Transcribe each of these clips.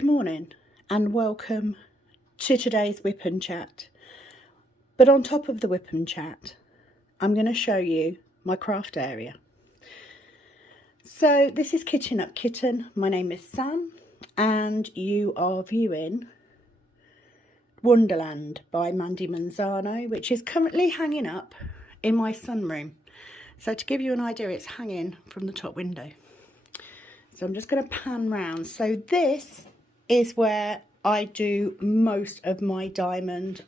Good morning and welcome to today's Wip and Chat. But on top of the Wip and Chat, I'm going to show you my craft area. So this is Kitchen Up Kitten. My name is Sam and you are viewing Wonderland by Mandy Manzano, which is currently hanging up in my sunroom. So to give you an idea, it's hanging from the top window. So I'm just going to pan round. So this is where I do most of my diamond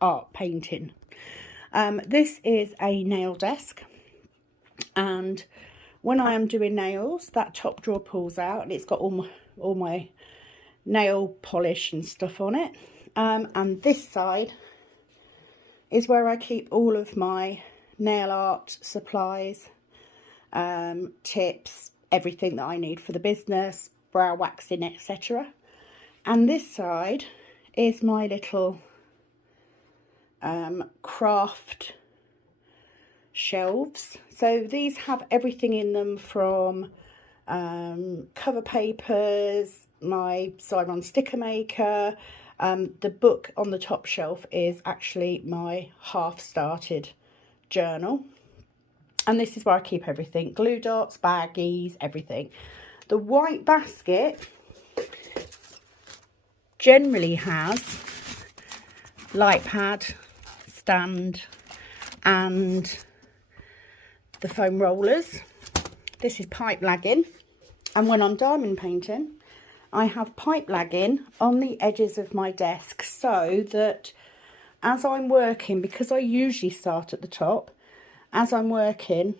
art painting. This is a nail desk, and when I am doing nails, that top drawer pulls out and it's got all my nail polish and stuff on it. And this side is where I keep all of my nail art supplies, tips, everything that I need for the business, brow waxing, etc. And this side is my little craft shelves. So these have everything in them from cover papers, my Xyron sticker maker. The book on the top shelf is actually my half-started journal. And this is where I keep everything. Glue dots, baggies, everything. The white basket generally has light pad, stand, and the foam rollers. This is pipe lagging, and when I'm diamond painting, I have pipe lagging on the edges of my desk so that as I'm working, because I usually start at the top, as I'm working,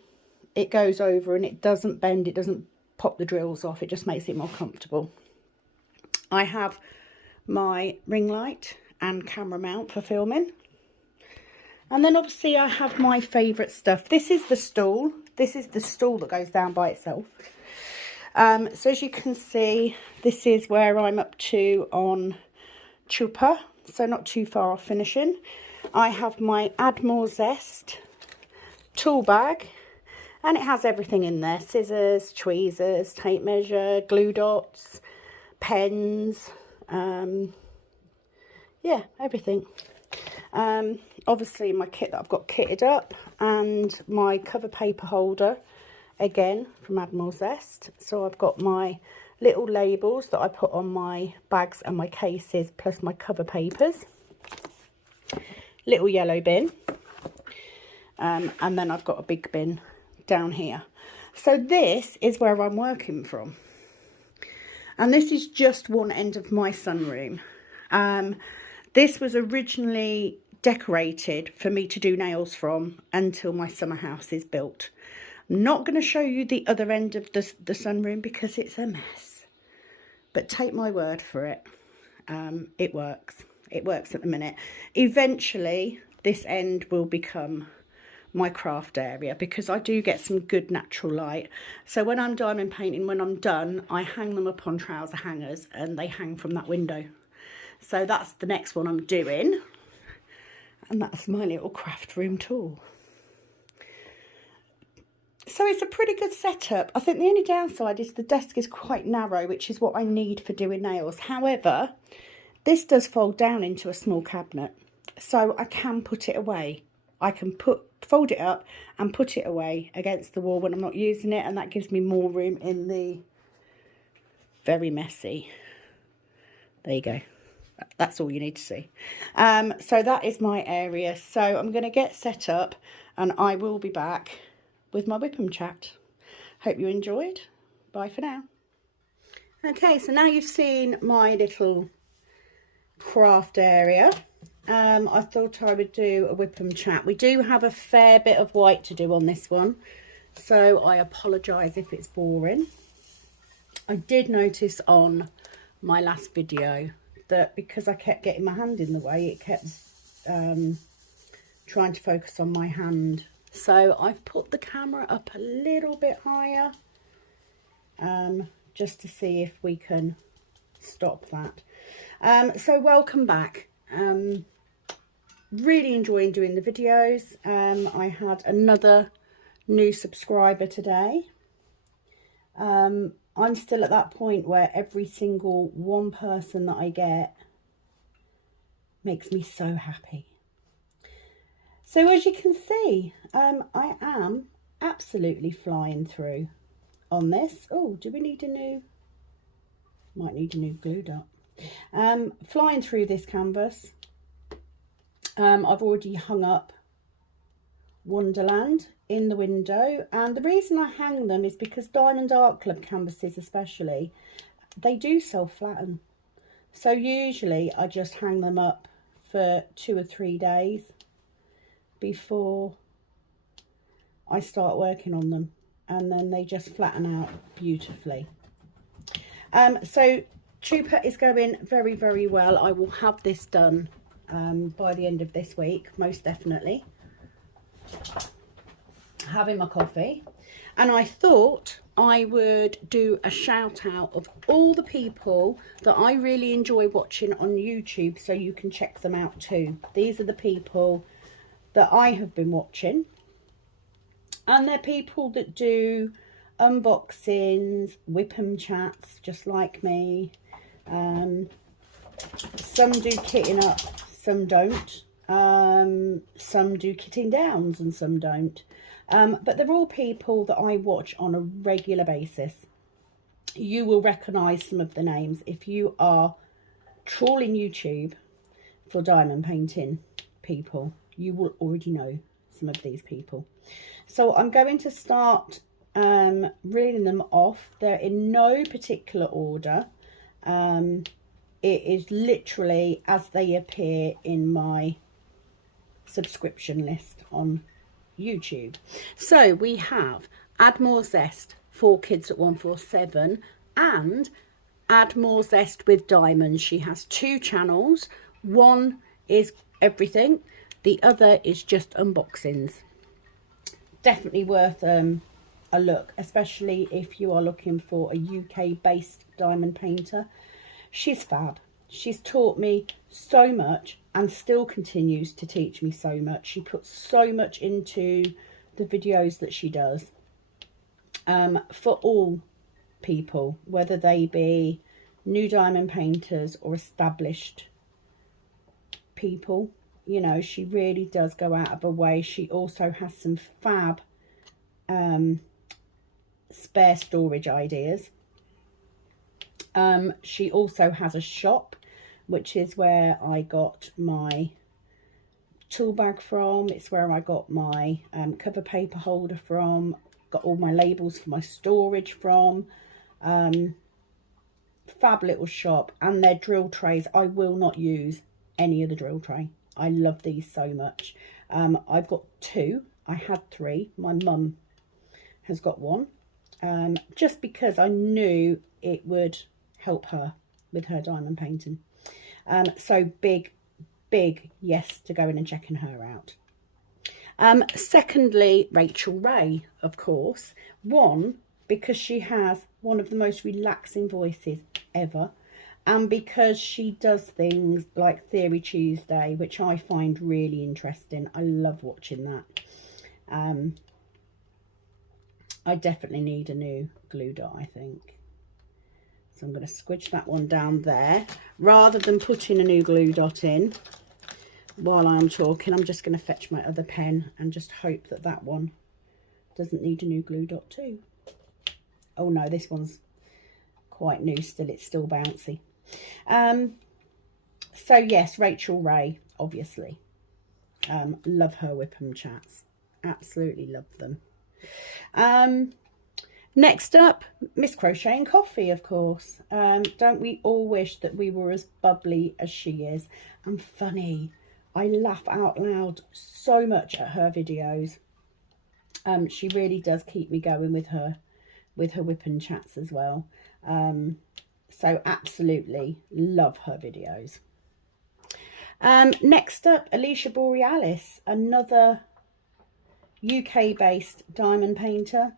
it goes over and it doesn't bend, it doesn't pop the drills off, it just makes it more comfortable. I have my ring light and camera mount for filming. And then obviously I have my favourite stuff. This is the stool. This is the stool that goes down by itself. So as you can see, this is where I'm up to on Chupa. So not too far off finishing. I have my Add More Zest tool bag. And it has everything in there. Scissors, tweezers, tape measure, glue dots, pens. Yeah, everything. Obviously my kit that I've got kitted up, and my cover paper holder, again from Add More Zest. So I've got my little labels that I put on my bags and my cases, plus my cover papers. Little yellow bin. And then I've got a big bin down here. So this is where I'm working from. And this is just one end of my sunroom. This was originally decorated for me to do nails from until my summer house is built. I'm not going to show you the other end of the sunroom because it's a mess. But take my word for it. It works. It works at the minute. Eventually, this end will become my craft area because I do get some good natural light. So when I'm diamond painting, when I'm done, I hang them up on trouser hangers and they hang from that window. So that's the next one I'm doing, and that's my little craft room tool. So it's a pretty good setup. I think the only downside is the desk is quite narrow, which is what I need for doing nails. However, this does fold down into a small cabinet, so I can put it away. I can fold it up and put it away against the wall when I'm not using it, and that gives me more room in the very messy. There you go. That's all you need to see. So that is my area. So I'm going to get set up and I will be back with my Wip and Chat. Hope you enjoyed. Bye for now. Okay, so now you've seen my little craft area. I thought I would do a Wip and Chat. We do have a fair bit of white to do on this one, so I apologise if it's boring. I did notice on my last video that because I kept getting my hand in the way, it kept trying to focus on my hand. So I've put the camera up a little bit higher just to see if we can stop that. So welcome back. Really enjoying doing the videos. I had another new subscriber today. I'm still at that point where every single one person that I get makes me so happy. So as you can see, I am absolutely flying through on this. Oh, do we need a new? Might need a new glue dot. Flying through this canvas. I've already hung up Wonderland in the window, and the reason I hang them is because Diamond Art Club canvases especially, they do self-flatten. So usually I just hang them up for 2 or 3 days before I start working on them, and then they just flatten out beautifully. So Chupa is going very, very well. I will have this done by the end of this week, most definitely. Having my coffee, and I thought I would do a shout out of all the people that I really enjoy watching on YouTube, so you can check them out too. These are the people that I have been watching, and they're people that do unboxings, Wip and Chats, just like me. Some do kitting up, some don't. Some do kitting downs and some don't. But they're all people that I watch on a regular basis. You will recognise some of the names if you are trawling YouTube for diamond painting people. You will already know some of these people. So I'm going to start reeling them off. They're in no particular order. It is literally as they appear in my subscription list on YouTube. So we have Add More Zest, 4 Kids at 147, and Add More Zest with Diamonds. She has 2 channels. One is everything, the other is just unboxings. Definitely worth a look, especially if you are looking for a UK based diamond painter. She's fab. She's taught me so much and still continues to teach me so much. She puts so much into the videos that she does, for all people, whether they be new diamond painters or established people. You know, she really does go out of her way. She also has some fab spare storage ideas. She also has a shop, which is where I got my tool bag from. It's where I got my cover paper holder from. Got all my labels for my storage from. Fab little shop. And their drill trays. I will not use any of the drill tray. I love these so much. I've got 2. I had 3. My mum has got 1. Just because I knew it would help her with her diamond painting. So big yes to going and checking her out. Secondly, Rachel Ray, of course. 1, because she has one of the most relaxing voices ever, and because she does things like Theory Tuesday, which I find really interesting. I love watching that. I definitely need a new glue dot, I think. So I'm going to squidge that one down there. Rather than putting a new glue dot in while I'm talking, I'm just going to fetch my other pen and just hope that that one doesn't need a new glue dot too. Oh no, this one's quite new still. It's still bouncy. So yes, Rachel Ray, obviously. Love her Wip and Chats. Absolutely love them. Next up, Miss Crochet and Coffee, of course. Don't we all wish that we were as bubbly as she is and funny? I laugh out loud so much at her videos. She really does keep me going with her Wip and Chats as well. So absolutely love her videos. Next up, Alicia Borealis, another UK-based diamond painter.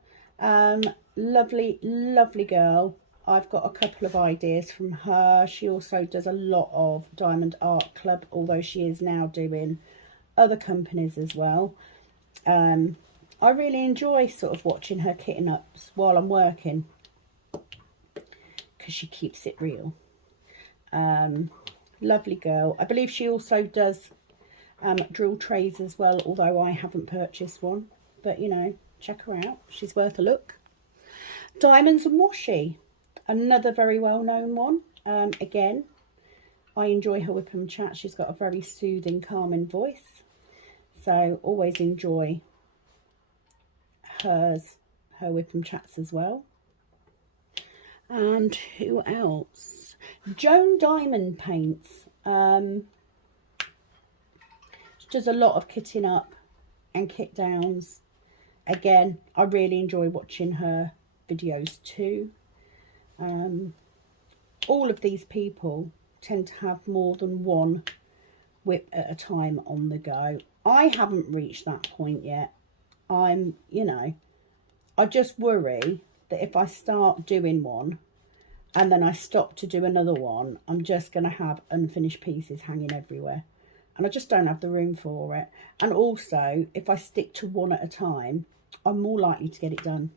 Lovely girl. I've got a couple of ideas from her. She also does a lot of Diamond Art Club, although she is now doing other companies as well. I really enjoy sort of watching her kitting ups while I'm working. because she keeps it real. Lovely girl. I believe she also does drill trays as well, although I haven't purchased one. But, you know, check her out. She's worth a look. Diamonds and Washi, another very well-known one. Again, I enjoy her Wip and Chat. She's got a very soothing, calming voice. So always enjoy her Wip and Chats as well. And who else? Joan Diamond Paints. She does a lot of kitting up and kit downs. Again, I really enjoy watching her videos too. All of these people tend to have more than one whip at a time on the go. I haven't reached that point yet. You know, I just worry that if I start doing one and then I stop to do another one, I'm just going to have unfinished pieces hanging everywhere. And I just don't have the room for it. And also, if I stick to one at a time, I'm more likely to get it done.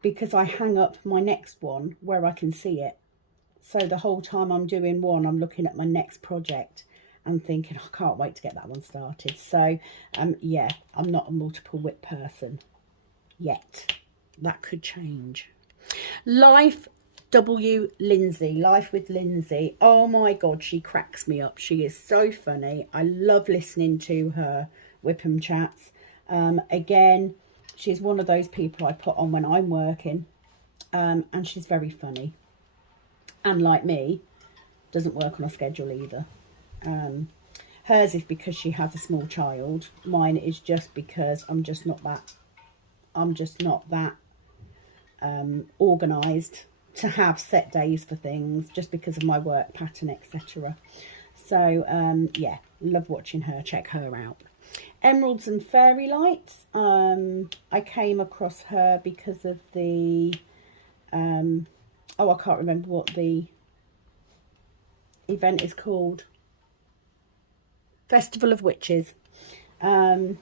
Because I hang up my next one where I can see it. So the whole time I'm doing one, I'm looking at my next project and thinking, I can't wait to get that one started. So, yeah, I'm not a multiple whip person yet. That could change. Life W. Lindsay. Life with Lindsay. Oh my God, she cracks me up. She is so funny. I love listening to her Wip and Chats. Again, she's one of those people I put on when I'm working. And she's very funny. And like me, doesn't work on a schedule either. Hers is because she has a small child. Mine is just because I'm just not that organised to have set days for things, just because of my work pattern, etc. So yeah, love watching her. Check her out. Emeralds and Fairy Lights. I came across her because of the oh, I can't remember what the event is called. Festival of Witches. Definitely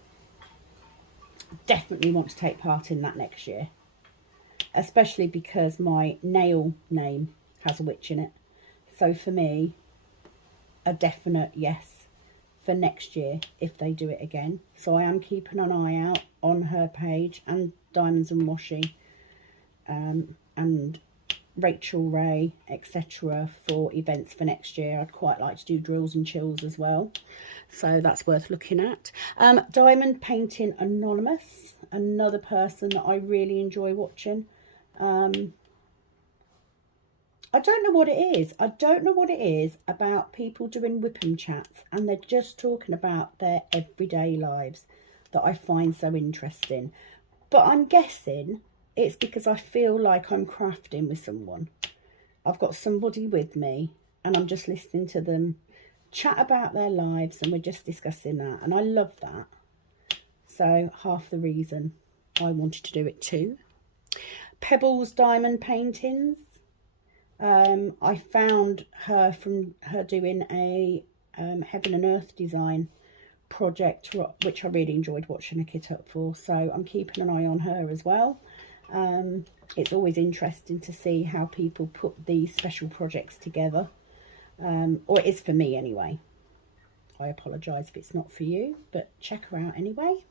want to take part in that next year. Especially because my nail name has a witch in it. So for me, a definite yes for next year if they do it again. So I am keeping an eye out on her page and Diamonds and Washi and Rachel Ray, etc. for events for next year. I'd quite like to do drills and chills as well. So that's worth looking at. Diamond Painting Anonymous, another person that I really enjoy watching. I don't know what it is. I don't know what it is about people doing Wip and Chats and they're just talking about their everyday lives that I find so interesting. But I'm guessing it's because I feel like I'm crafting with someone. I've got somebody with me and I'm just listening to them chat about their lives and we're just discussing that. And I love that. So half the reason I wanted to do it too. Pebbles Diamond Paintings. I found her from her doing a Heaven and Earth design project, which I really enjoyed watching her kit up for. So I'm keeping an eye on her as well. It's always interesting to see how people put these special projects together. Or it is for me anyway. I apologise if it's not for you, but check her out anyway.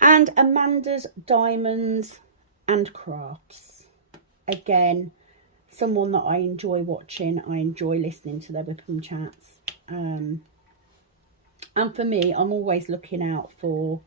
And Amanda's Diamonds and Crafts. Again, someone that I enjoy watching. I enjoy listening to their Wip and Chats. And for me, I'm always looking out for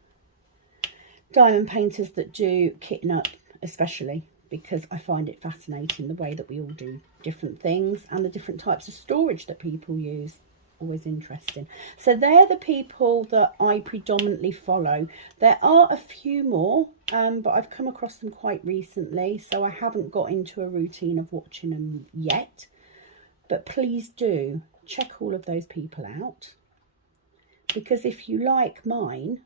diamond painters that do kitting up, especially because I find it fascinating the way that we all do different things and the different types of storage that people use. Always interesting. So they're the people that I predominantly follow. There are a few more, but I've come across them quite recently, so I haven't got into a routine of watching them yet. But please do check all of those people out, because if you like mine,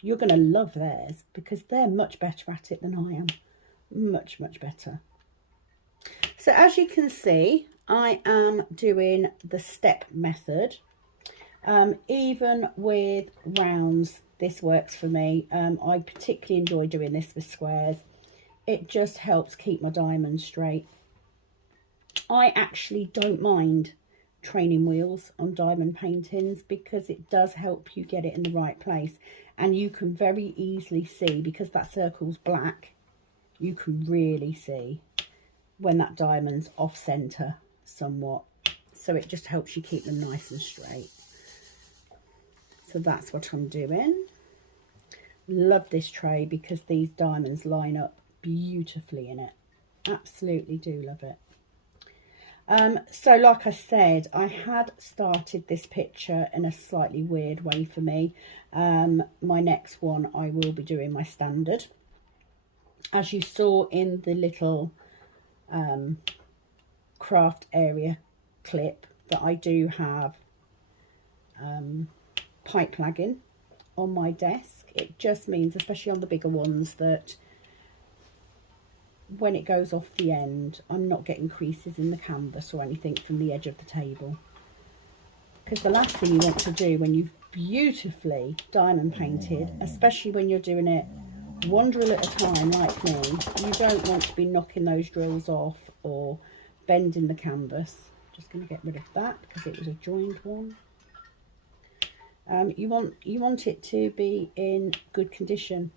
you're going to love theirs, because they're much better at it than I am. Much, much better. So as you can see, I am doing the step method. Even with rounds, this works for me. I particularly enjoy doing this with squares. It just helps keep my diamonds straight. I actually don't mind training wheels on diamond paintings because it does help you get it in the right place. And you can very easily see, because that circle's black, you can really see when that diamond's off center somewhat. So it just helps you keep them nice and straight. So that's what I'm doing. Love this tray because these diamonds line up beautifully in it. Absolutely do love it. So like I said, I had started this picture in a slightly weird way for me. My next one, I will be doing my standard. As you saw in the little craft area clip, that I do have pipe lagging on my desk. It just means, especially on the bigger ones, that when it goes off the end, I'm not getting creases in the canvas or anything from the edge of the table. Because the last thing you want to do when you've beautifully diamond painted, especially when you're doing it one drill at a time like me, you don't want to be knocking those drills off or bending the canvas. Just going to get rid of that because it was a joined one. You want it to be in good condition.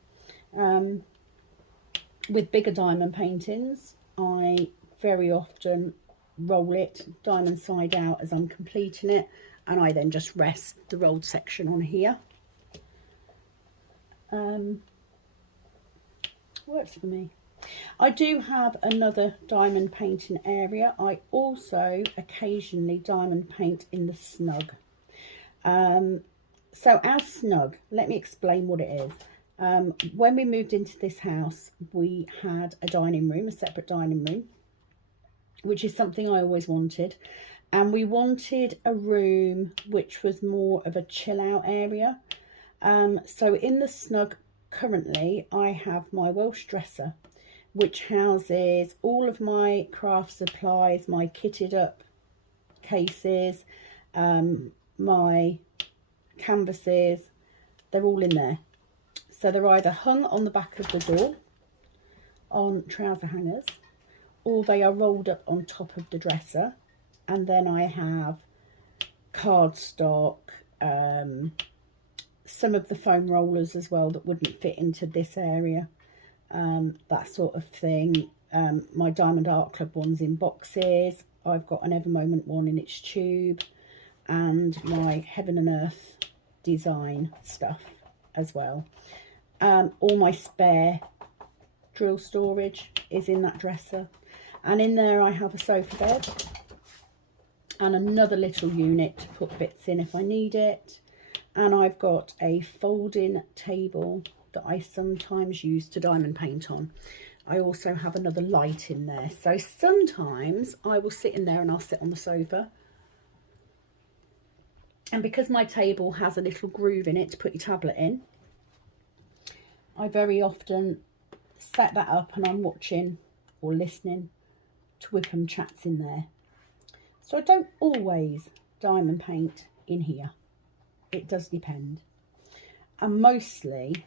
With bigger diamond paintings, I very often roll it diamond side out as I'm completing it, and I then just rest the rolled section on here. Works for me. I do have another diamond painting area. I also occasionally diamond paint in the snug. So our snug, let me explain what it is. When we moved into this house, we had a dining room, a separate dining room, which is something I always wanted. And we wanted a room which was more of a chill out area. So in the snug currently, I have my Welsh dresser, which houses all of my craft supplies, my kitted up cases, my canvases, they're all in there. So they're either hung on the back of the door on trouser hangers, or they are rolled up on top of the dresser. And then I have cardstock, some of the foam rollers as well that wouldn't fit into this area, that sort of thing. My Diamond Art Club one's in boxes. I've got an Ever Moment one in its tube, and my Heaven and Earth design stuff as well. All my spare drill storage is in that dresser, and in there I have a sofa bed and another little unit to put bits in if I need it. And I've got a folding table that I sometimes use to diamond paint on. I also have another light in there. So sometimes I will sit in there and I'll sit on the sofa. And because my table has a little groove in it to put your tablet in, I very often set that up and I'm watching or listening to Wip and Chats in there. So I don't always diamond paint in here. It does depend. And mostly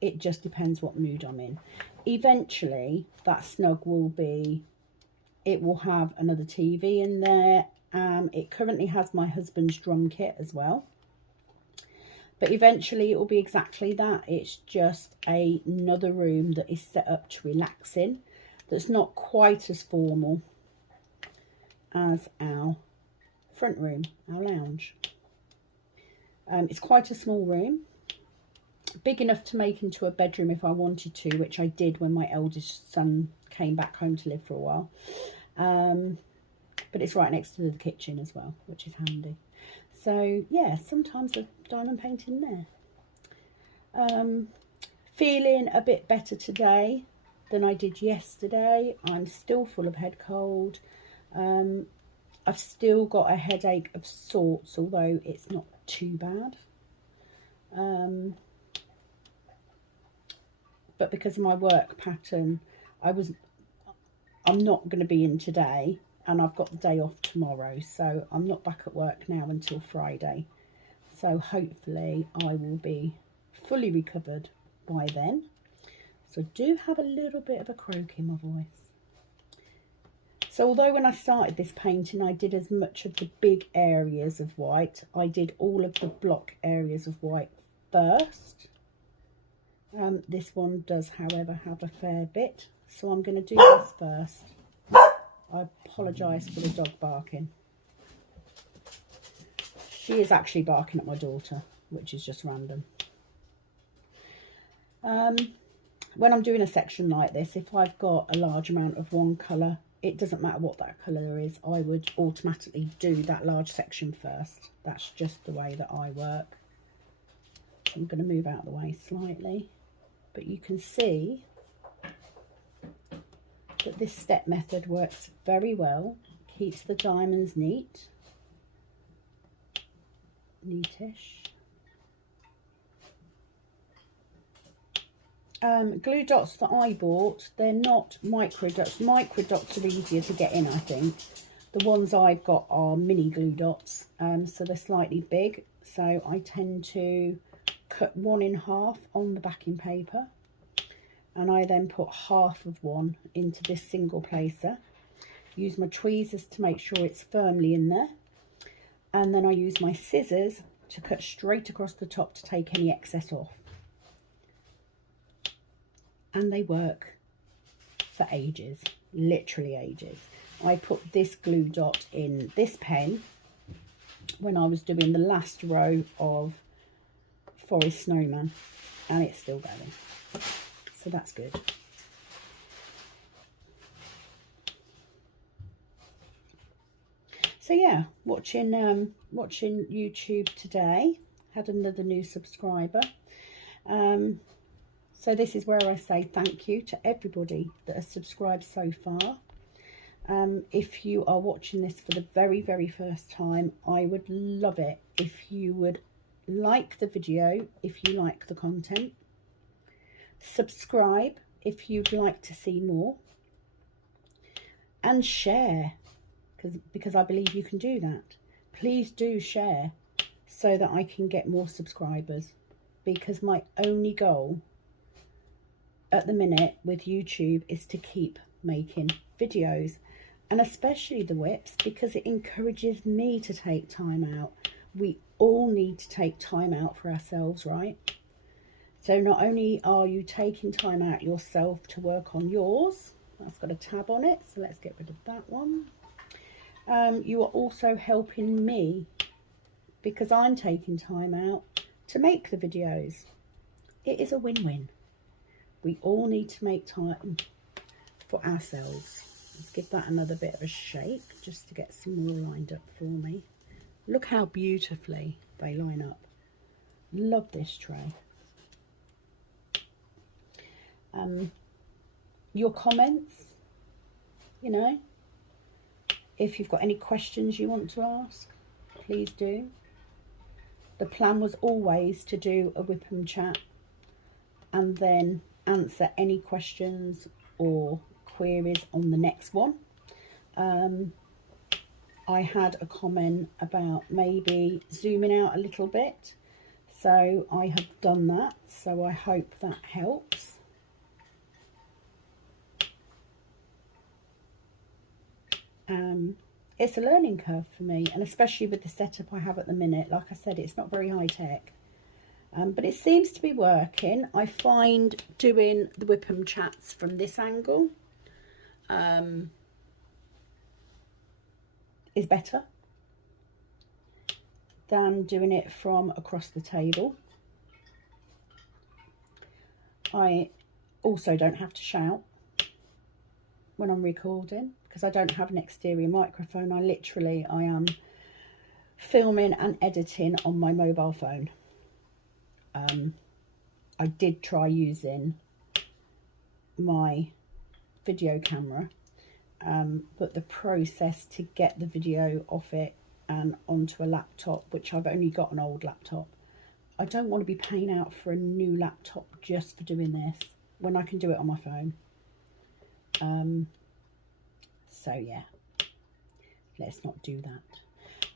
it just depends what mood I'm in. Eventually that snug will be, it will have another TV in there. It currently has my husband's drum kit as well. But eventually it will be exactly that. It's just another room that is set up to relax in. That's not quite as formal as our front room, our lounge. It's quite a small room. Big enough to make into a bedroom if I wanted to, which I did when my eldest son came back home to live for a while. But it's right next to the kitchen as well, which is handy. So yeah, sometimes I diamond paint in there. Feeling a bit better today than I did yesterday. I'm still full of head cold. I've still got a headache of sorts, although it's not too bad. But because of my work pattern, I'm not going to be in today, and I've got the day off tomorrow, so I'm not back at work now until Friday. So hopefully I will be fully recovered by then. So I do have a little bit of a croak in my voice. So although when I started this painting I did as much of the big areas of white, I did all of the block areas of white first. This one does, however, have a fair bit, so I'm going to do this first. I apologise for the dog barking. She is actually barking at my daughter, which is just random. When I'm doing a section like this, if I've got a large amount of one colour, it doesn't matter what that colour is, I would automatically do that large section first. That's just the way that I work. I'm going to move out of the way slightly, but you can see that this step method works very well, keeps the diamonds neatish. Glue dots that I bought, they're not micro dots. Micro dots are easier to get in, I think. The ones I've got are mini glue dots, so they're slightly big. So I tend to cut one in half on the backing paper, and I then put half of one into this single placer. Use my tweezers to make sure it's firmly in there, and then I use my scissors to cut straight across the top to take any excess off. And they work for ages, literally ages. I put this glue dot in this pen when I was doing the last row of Forest Snowman, and it's still going, so that's good. So yeah, watching YouTube today. Had another new subscriber. So this is where I say thank you to everybody that has subscribed so far. If you are watching this for the very, very first time, I would love it if you would like the video, if you like the content. Subscribe if you'd like to see more. And share, because I believe you can do that. Please do share so that I can get more subscribers, because my only goal at the minute with YouTube is to keep making videos, and especially the whips, because it encourages me to take time out. We all need to take time out for ourselves, right? So not only are you taking time out yourself to work on yours, that's got a tab on it, so let's get rid of that one. You are also helping me, because I'm taking time out to make the videos. It is a win-win. We all need to make time for ourselves. Let's give that another bit of a shake just to get some more lined up for me. Look how beautifully they line up. Love this tray. Your comments, you know, if you've got any questions you want to ask, please do. The plan was always to do a whip and chat and then answer any questions or queries on the next one. I had a comment about maybe zooming out a little bit, so I have done that, so I hope that helps. It's a learning curve for me, and especially with the setup I have at the minute. Like I said, it's not very high tech. But it seems to be working. I find doing the whip and chats from this angle is better than doing it from across the table. I also don't have to shout when I'm recording, because I don't have an exterior microphone. I am filming and editing on my mobile phone. I did try using my video camera, but the process to get the video off it and onto a laptop, which I've only got an old laptop, I don't want to be paying out for a new laptop just for doing this when I can do it on my phone. So yeah, let's not do that.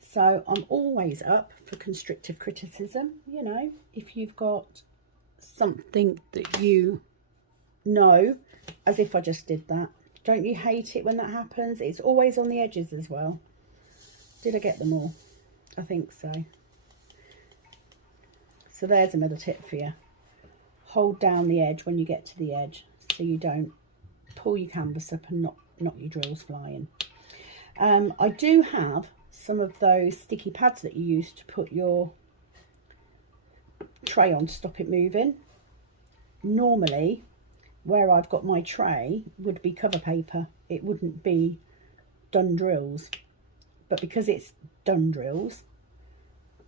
So I'm always up for constructive criticism. You know, if you've got something that you know, as if I just did that, Don't you hate it when that happens? It's always on the edges as well. Did I get them all? I think so. So there's another tip for you. Hold down the edge when you get to the edge so you don't pull your canvas up and knock your drills flying. I do have some of those sticky pads that you use to put your tray on to stop it moving. Normally, where I've got my tray would be cover paper. It wouldn't be done drills. But because it's done drills,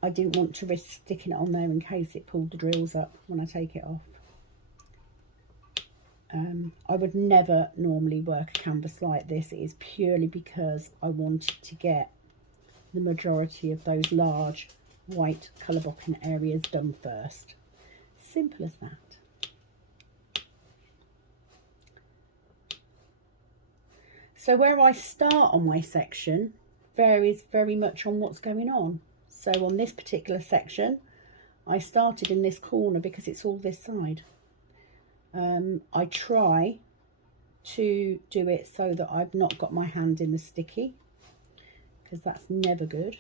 I didn't want to risk sticking it on there in case it pulled the drills up when I take it off. I would never normally work a canvas like this. It is purely because I wanted to get the majority of those large white colour bopping areas done first. Simple as that. So where I start on my section varies very much on what's going on. So on this particular section, I started in this corner because it's all this side. I try to do it so that I've not got my hand in the sticky, because that's never good.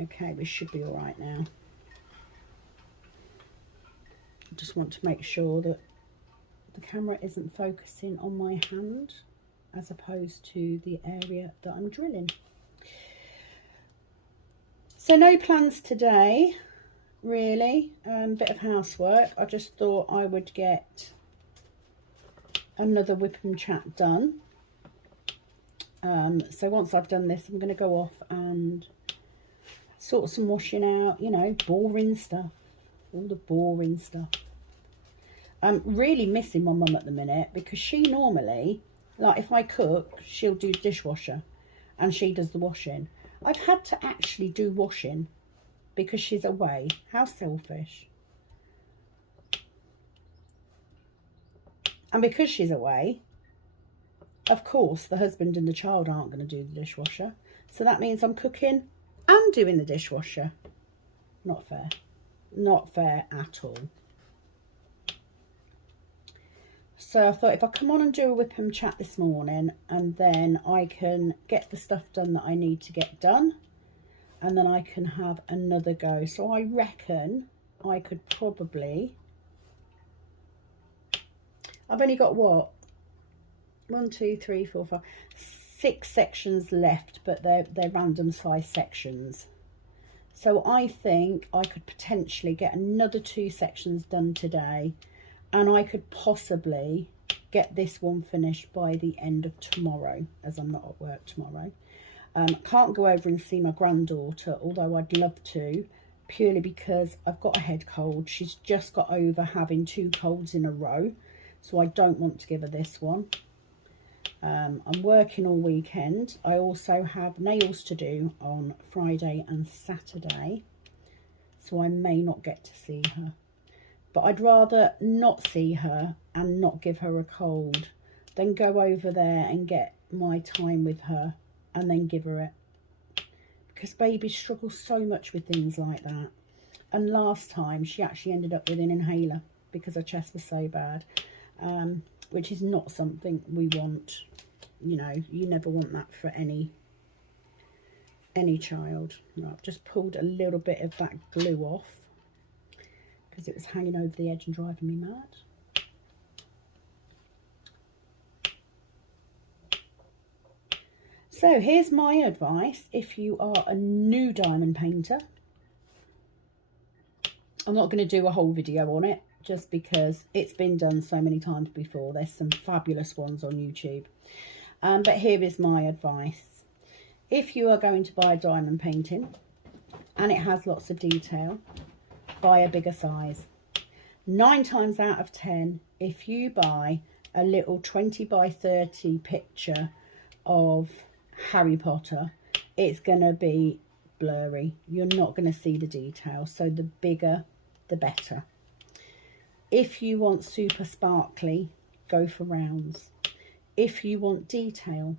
Okay, we should be all right now. I just want to make sure that the camera isn't focusing on my hand as opposed to the area that I'm drilling. So no plans today, really. Bit of housework. I just thought I would get another Wip and Chat done. So once I've done this, I'm going to go off and sort some washing out, you know, boring stuff, all the boring stuff. I'm really missing my mum at the minute, because she normally, like if I cook, she'll do dishwasher and she does the washing. I've had to actually do washing because she's away. How selfish. And because she's away, of course, the husband and the child aren't going to do the dishwasher. So that means I'm cooking and doing the dishwasher. Not fair. Not fair at all. So I thought if I come on and do a Wip and Chat this morning, and then I can get the stuff done that I need to get done, and then I can have another go. So I reckon I could probably, I've only got what, 1, 2, 3, 4, 5, 6 sections left, but they're random size sections. So I think I could potentially get another 2 sections done today, and I could possibly get this one finished by the end of tomorrow, as I'm not at work tomorrow. Can't go over and see my granddaughter, although I'd love to, purely because I've got a head cold. She's just got over having 2 colds in a row, so I don't want to give her this one. I'm working all weekend. I also have nails to do on Friday and Saturday, so I may not get to see her. But I'd rather not see her and not give her a cold than go over there and get my time with her and then give her it. Because babies struggle so much with things like that. And last time she actually ended up with an inhaler because her chest was so bad, which is not something we want. You know, you never want that for any child. Right, I've just pulled a little bit of that glue off because it was hanging over the edge and driving me mad. So here's my advice if you are a new diamond painter. I'm not going to do a whole video on it just because it's been done so many times before. There's some fabulous ones on YouTube. But here is my advice. If you are going to buy a diamond painting and it has lots of detail, buy a bigger size. 9 times out of 10, if you buy a little 20 by 30 picture of Harry Potter, it's going to be blurry. You're not going to see the detail. So the bigger, the better. If you want super sparkly, go for rounds. If you want detail,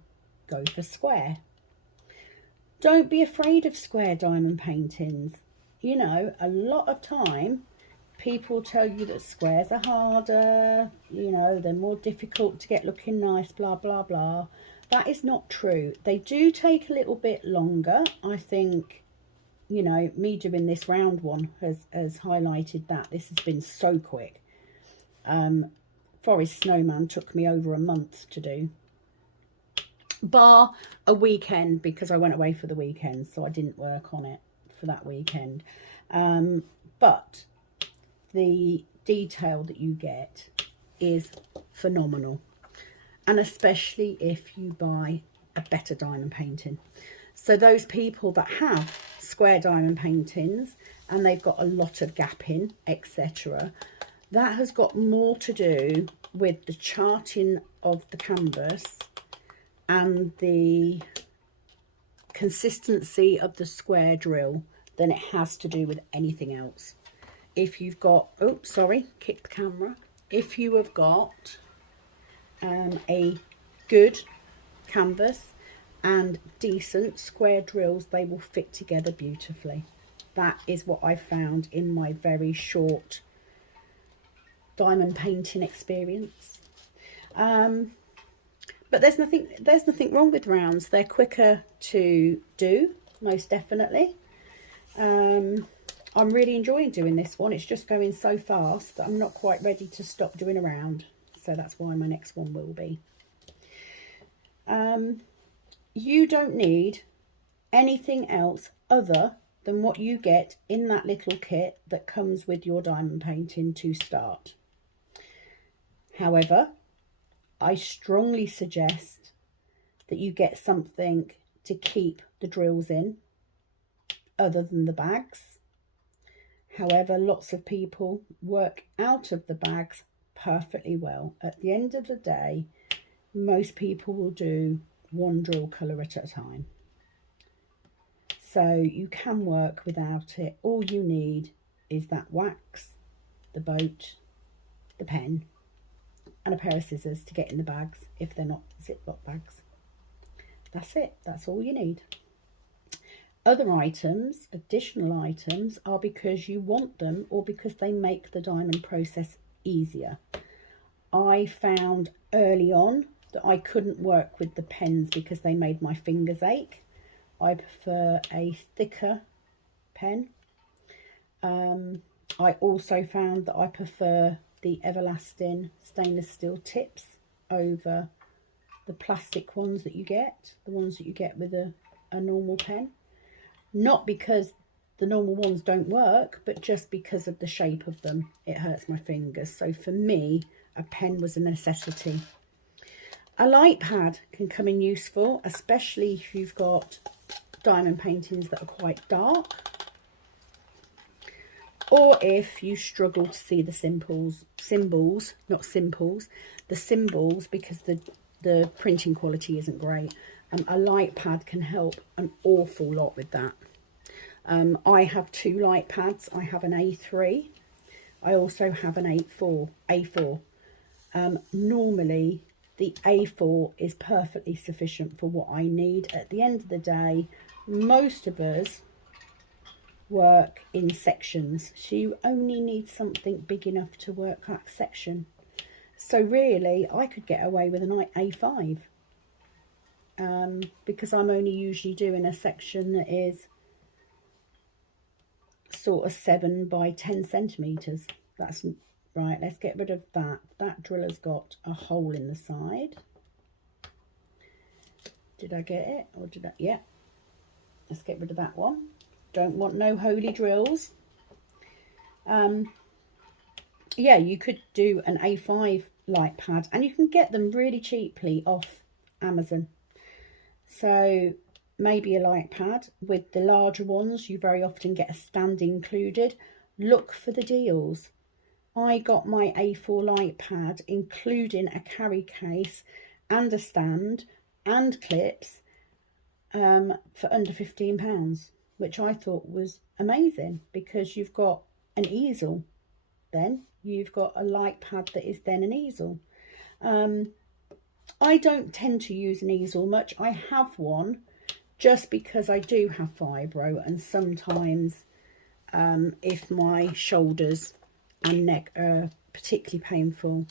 go for square. Don't be afraid of square diamond paintings. You know, a lot of time people tell you that squares are harder, you know, they're more difficult to get looking nice, blah, blah, blah. That is not true. They do take a little bit longer. I think, you know, me doing this round one has highlighted that. This has been so quick. Forest Snowman took me over a month to do. Bar a weekend, because I went away for the weekend, so I didn't work on it for that weekend. But the detail that you get is phenomenal, and especially if you buy a better diamond painting. So those people that have square diamond paintings and they've got a lot of gapping, etc., that has got more to do with the charting of the canvas and the consistency of the square drill than it has to do with anything else. If you've got, oh, sorry, kick the camera. If you have got a good canvas and decent square drills, they will fit together beautifully. That is what I found in my very short diamond painting experience. But there's nothing wrong with rounds. They're quicker to do, most definitely. I'm really enjoying doing this one. It's just going so fast that I'm not quite ready to stop doing a round. So that's why my next one will be. You don't need anything else other than what you get in that little kit that comes with your diamond painting to start. However, I strongly suggest that you get something to keep the drills in other than the bags. However, lots of people work out of the bags perfectly well. At the end of the day, most people will do one drill colour at a time. So you can work without it. All you need is that wax, the boat, the pen, and a pair of scissors to get in the bags if they're not Ziploc bags. That's it. That's all you need. Other items, additional items, are because you want them or because they make the diamond process easier. I found early on that I couldn't work with the pens because they made my fingers ache. I prefer a thicker pen. I also found that I prefer the everlasting stainless steel tips over the plastic ones that you get, the ones that you get with a normal pen. Not because the normal ones don't work, but just because of the shape of them. It hurts my fingers. So for me, a pen was a necessity. A light pad can come in useful, especially if you've got diamond paintings that are quite dark, or if you struggle to see the symbols, because the printing quality isn't great. A light pad can help an awful lot with that. I have two light pads. I have an A3. I also have an A4. Normally, the A4 is perfectly sufficient for what I need. At the end of the day, most of us work in sections, so you only need something big enough to work that section. So really, I could get away with an A5. Because I'm only usually doing a section that is sort of 7 by 10 centimeters. That's right. Let's get rid of that. That driller's got a hole in the side. Did I get it? Or did I? Yeah. Let's get rid of that one. Don't want no holy drills. Yeah, you could do an A5 light pad, and you can get them really cheaply off Amazon. So maybe a light pad. With the larger ones, you very often get a stand included. Look for the deals. I got my A4 light pad including a carry case and a stand and clips for under £15, which I thought was amazing, because you've got an easel, then you've got a light pad that is then an easel. I don't tend to use an easel much. I have one just because I do have fibro, and sometimes if my shoulders and neck are particularly painful,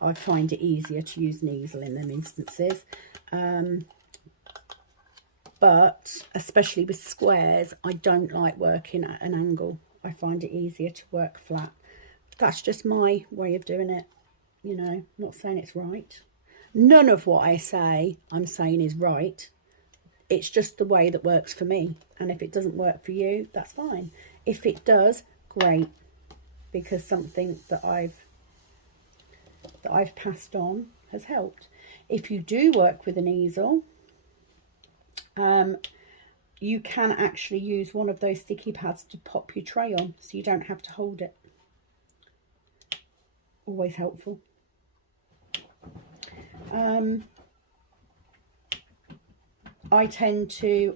I find it easier to use an easel in them instances. But especially with squares, I don't like working at an angle. I find it easier to work flat. That's just my way of doing it. You know, I'm not saying it's right. None of what I say, I'm saying is right. It's just the way that works for me. And if it doesn't work for you, that's fine. If it does, great. Because something that I've passed on has helped. If you do work with an easel, you can actually use one of those sticky pads to pop your tray on, so you don't have to hold it. Always helpful.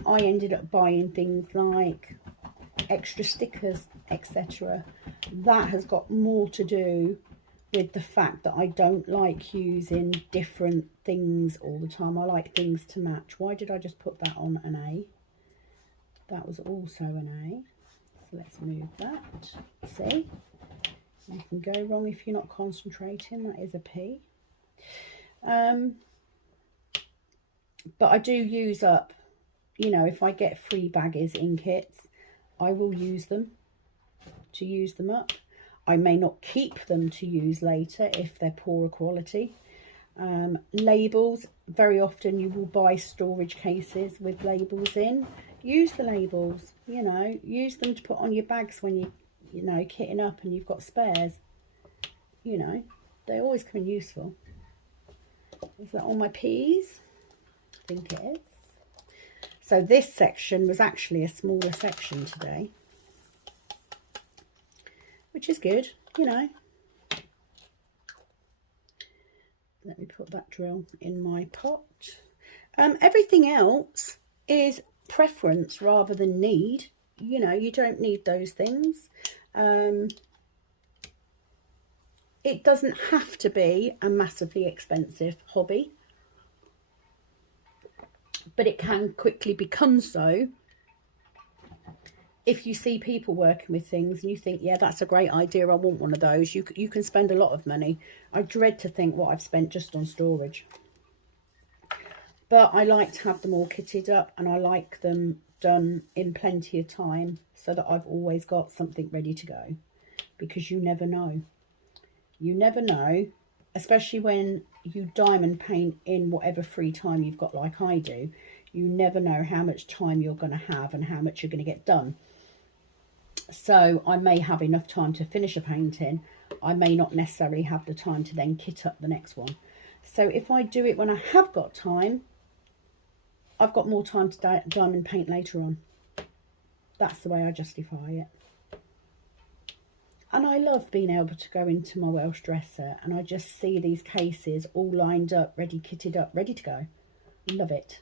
I ended up buying things like extra stickers, etc. That has got more to do with the fact that I don't like using different things all the time. I like things to match. Why did I just put that on an A? That was also an A. So let's move that. See? You can go wrong if you're not concentrating. That is a P. But I do use up, you know, if I get free baggies in kits, I will use them to use them up. I may not keep them to use later if they're poorer quality. Labels, very often you will buy storage cases with labels in. Use the labels, you know, use them to put on your bags when you know, kitting up and you've got spares. You know, they always come in useful. Is that all my P's? I think it is. So this section was actually a smaller section today, which is good, you know. Let me put that drill in my pot. Everything else is preference rather than need. You know, you don't need those things. It doesn't have to be a massively expensive hobby, but it can quickly become so if you see people working with things and you think, yeah, that's a great idea, I want one of those. You can spend a lot of money. I dread to think what I've spent just on storage. But I like to have them all kitted up, and I like them done in plenty of time so that I've always got something ready to go. Because you never know. You never know, especially when you diamond paint in whatever free time you've got like I do. You never know how much time you're going to have and how much you're going to get done. So I may have enough time to finish a painting. I may not necessarily have the time to then kit up the next one. So if I do it when I have got time, I've got more time to diamond paint later on. That's the way I justify it. And I love being able to go into my Welsh dresser and I just see these cases all lined up, ready, kitted up, ready to go. Love it.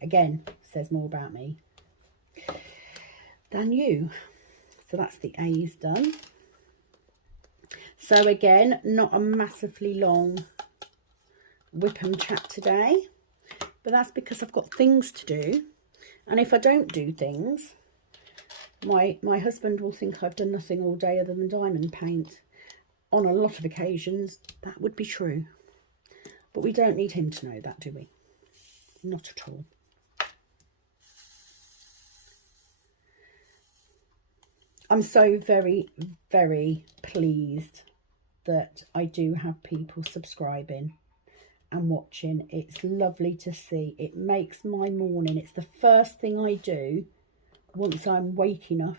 Again, says more about me than you. So that's the A's done. So again, not a massively long whip and chat today, but that's because I've got things to do. And if I don't do things, my husband will think I've done nothing all day other than diamond paint. On a lot of occasions, that would be true. But we don't need him to know that, do we? Not at all. I'm so very, very pleased that I do have people subscribing and watching. It's lovely to see. It makes my morning. It's the first thing I do once I'm awake enough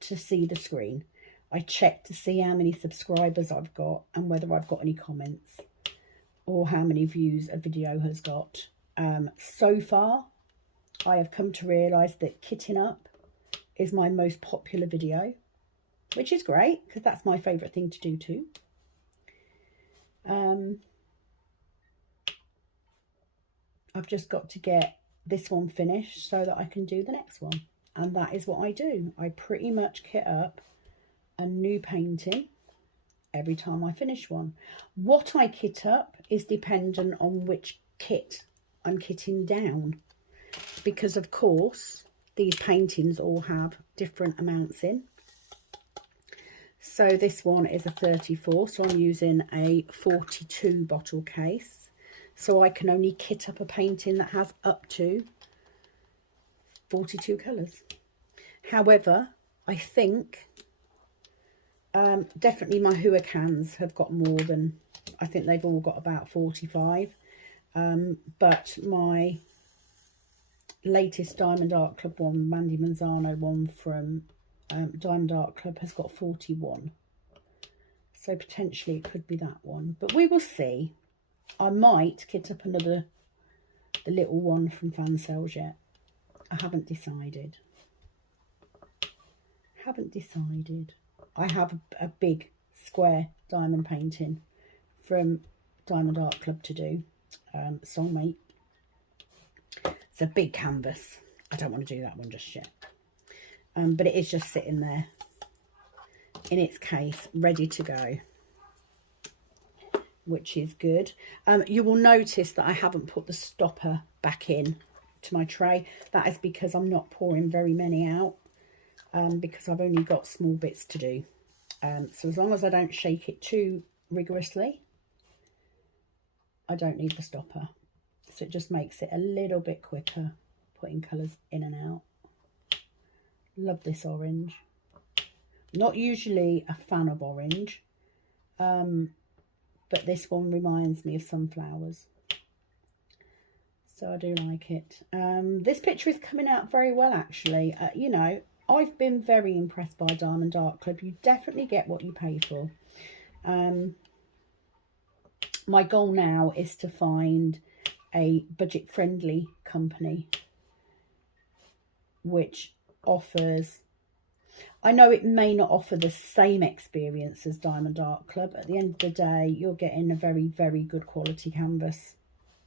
to see the screen. I check to see how many subscribers I've got and whether I've got any comments or how many views a video has got. So far, I have come to realise that kitting up is my most popular video, which is great because that's my favourite thing to do too. I've just got to get this one finished so that I can do the next one. And that is what I do. I pretty much kit up a new painting every time I finish one. What I kit up is dependent on which kit I'm kitting down. Because of course, these paintings all have different amounts in. So this one is a 34, so I'm using a 42 bottle case. So I can only kit up a painting that has up to 42 colours. However, I think definitely my Hurricanes have got more than, I think they've all got about 45. But my latest Diamond Art Club one, Mandy Manzano one from Diamond Art Club, has got 41. So potentially it could be that one. But we will see. I might kit up the little one from Fan Sales yet. I haven't decided. I have a big square diamond painting from Diamond Art Club to do. Soulmate. It's a big canvas. I don't want to do that one just yet. But it is just sitting there in its case, ready to go, which is good. You will notice that I haven't put the stopper back in to my tray. That is because I'm not pouring very many out, because I've only got small bits to do. So as long as I don't shake it too rigorously, I don't need the stopper. So it just makes it a little bit quicker putting colours in and out. Love this orange. Not usually a fan of orange, but this one reminds me of sunflowers. So I do like it. This picture is coming out very well, actually. You know, I've been very impressed by Diamond Art Club. You definitely get what you pay for. My goal now is to find a budget-friendly company which offers... I know it may not offer the same experience as Diamond Art Club. At the end of the day, you're getting a very, very good quality canvas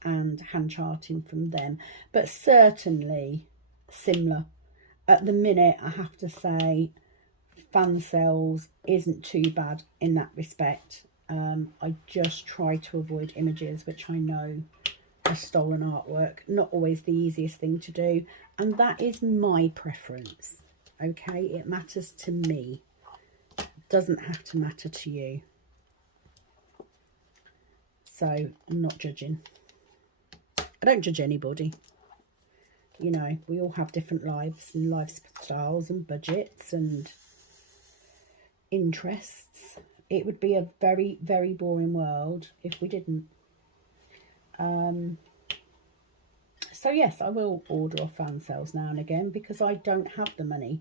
and hand charting from them. But certainly similar. At the minute, I have to say, Fan Sales isn't too bad in that respect. I just try to avoid images which I know are stolen artwork. Not always the easiest thing to do. And that is my preference. Okay, it matters to me. It doesn't have to matter to you. So I'm not judging. I don't judge anybody. You know, we all have different lives and lifestyles and budgets and interests. It would be a very, very boring world if we didn't. So yes, I will order off Fan Sales now and again because I don't have the money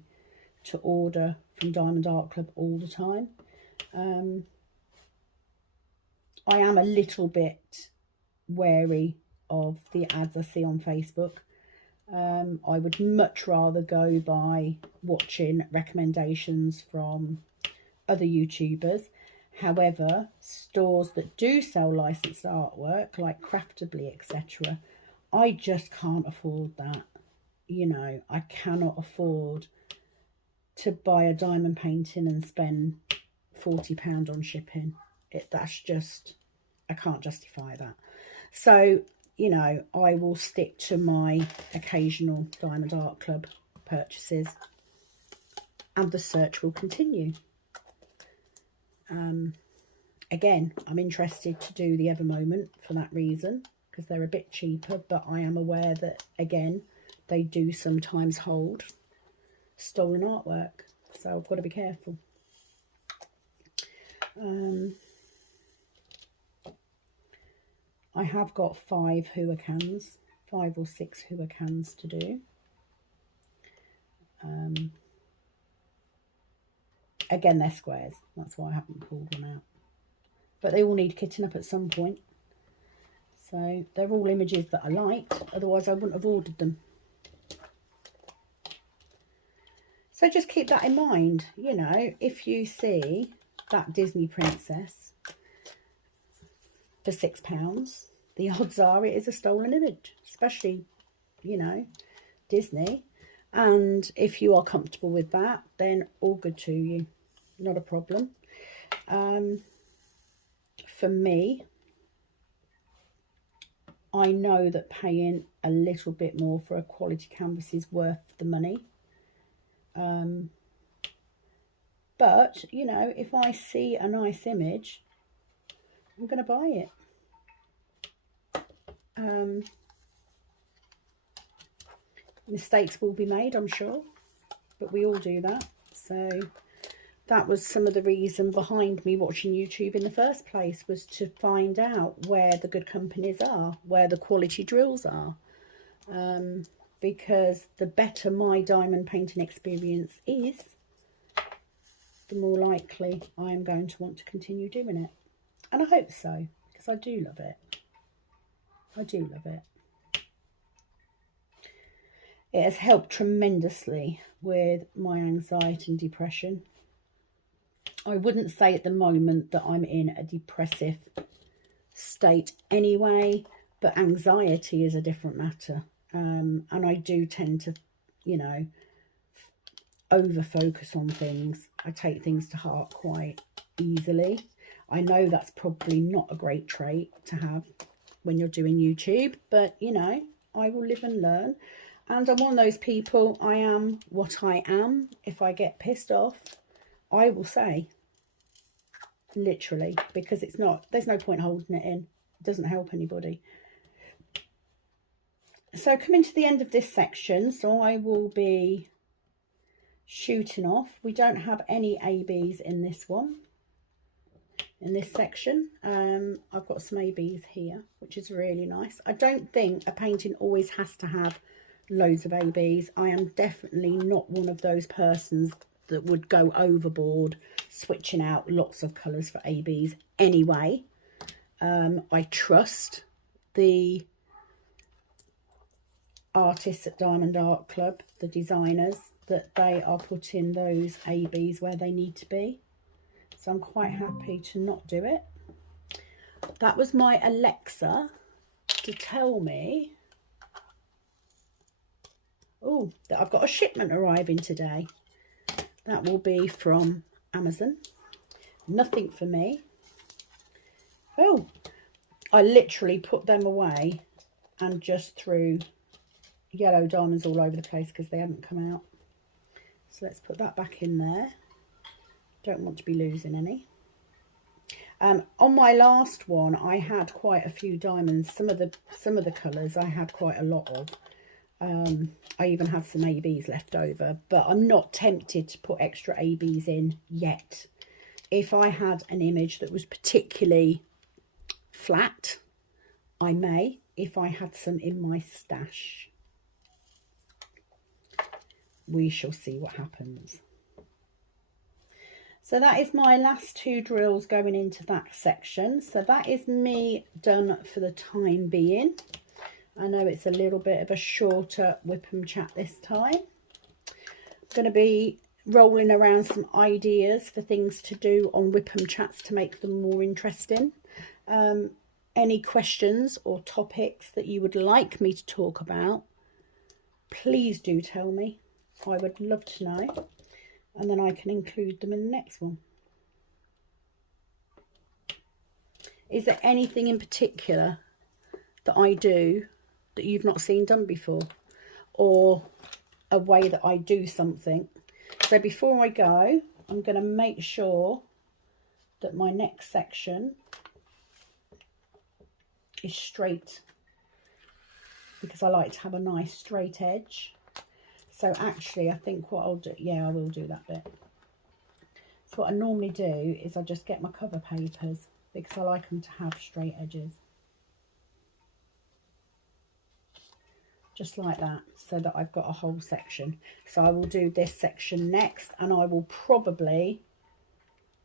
to order from Diamond Art Club all the time. I am a little bit wary of the ads I see on Facebook. I would much rather go by watching recommendations from other YouTubers. However, stores that do sell licensed artwork like Craftably, etc., I just can't afford that. You know, I cannot afford to buy a diamond painting and spend £40 on shipping. That's just, I can't justify that. So, you know, I will stick to my occasional Diamond Art Club purchases and the search will continue. Again, I'm interested to do the Ever Moment for that reason, because they're a bit cheaper, but I am aware that, again, they do sometimes hold stolen artwork, so I've got to be careful. I have got 5 Hurricanes, 5 or 6 Hurricanes to do. Again, they're squares, that's why I haven't pulled one out. But they all need kitting up at some point. So they're all images that I liked, otherwise I wouldn't have ordered them. So just keep that in mind, you know, if you see that Disney princess for £6, the odds are it is a stolen image, especially, you know, Disney. And if you are comfortable with that, then all good to you, not a problem. For me, I know that paying a little bit more for a quality canvas is worth the money. But, you know, if I see a nice image, I'm going to buy it. Mistakes will be made, I'm sure, but we all do that. So that was some of the reason behind me watching YouTube in the first place, was to find out where the good companies are, where the quality drills are. Because the better my diamond painting experience is, the more likely I am going to want to continue doing it. And I hope so, because I do love it. I do love it. It has helped tremendously with my anxiety and depression. I wouldn't say at the moment that I'm in a depressive state anyway, but anxiety is a different matter. And I do tend to, you know, over focus on things. I take things to heart quite easily. I know that's probably not a great trait to have when you're doing YouTube, but you know, I will live and learn. And I'm one of those people, I am what I am. If I get pissed off, I will say, literally, because it's not, there's no point holding it in. It doesn't help anybody. So coming to the end of this section, so I will be shooting off. We don't have any ABs in this one, in this section. I've got some ABs here, which is really nice. I don't think a painting always has to have loads of ABs. I am definitely not one of those persons that would go overboard switching out lots of colours for ABs anyway. I trust the artists at Diamond Art Club, the designers, that they are putting those ABs where they need to be. So I'm quite happy to not do it. That was my Alexa to tell me, oh, that I've got a shipment arriving today. That will be from Amazon. Nothing for me. Oh, I literally put them away and just threw yellow diamonds all over the place because they hadn't come out. So let's put that back in there. Don't want to be losing any. On my last one, I had quite a few diamonds. Some of the colours I had quite a lot of. I even had some ABs left over, but I'm not tempted to put extra ABs in yet. If I had an image that was particularly flat, I may, if I had some in my stash. We shall see what happens. So that is my last two drills going into that section. So that is me done for the time being. I know it's a little bit of a shorter Whip and Chat this time. I'm going to be rolling around some ideas for things to do on Whip and Chats to make them more interesting. Any questions or topics that you would like me to talk about, please do tell me. I would love to know, and then I can include them in the next one. Is there anything in particular that I do that you've not seen done before, or a way that I do something? So before I go, I'm going to make sure that my next section is straight, because I like to have a nice straight edge. So actually, I think what I'll do, yeah, I will do that bit. So what I normally do is I just get my cover papers, because I like them to have straight edges. Just like that, so that I've got a whole section. So I will do this section next, and I will probably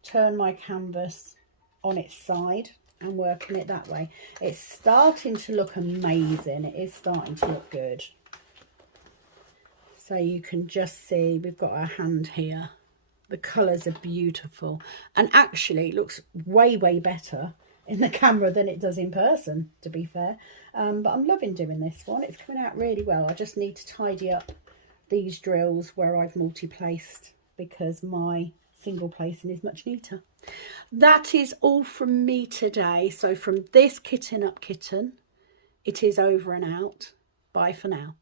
turn my canvas on its side and work in it that way. It's starting to look amazing. It is starting to look good. So you can just see we've got our hand here. The colours are beautiful, and actually it looks way better in the camera than it does in person, to be fair. But I'm loving doing this one. It's coming out really well. I just need to tidy up these drills where I've multi-placed, because my single placing is much neater. That is all from me today. So from this Kitten Up Kitten, it is over and out. Bye for now.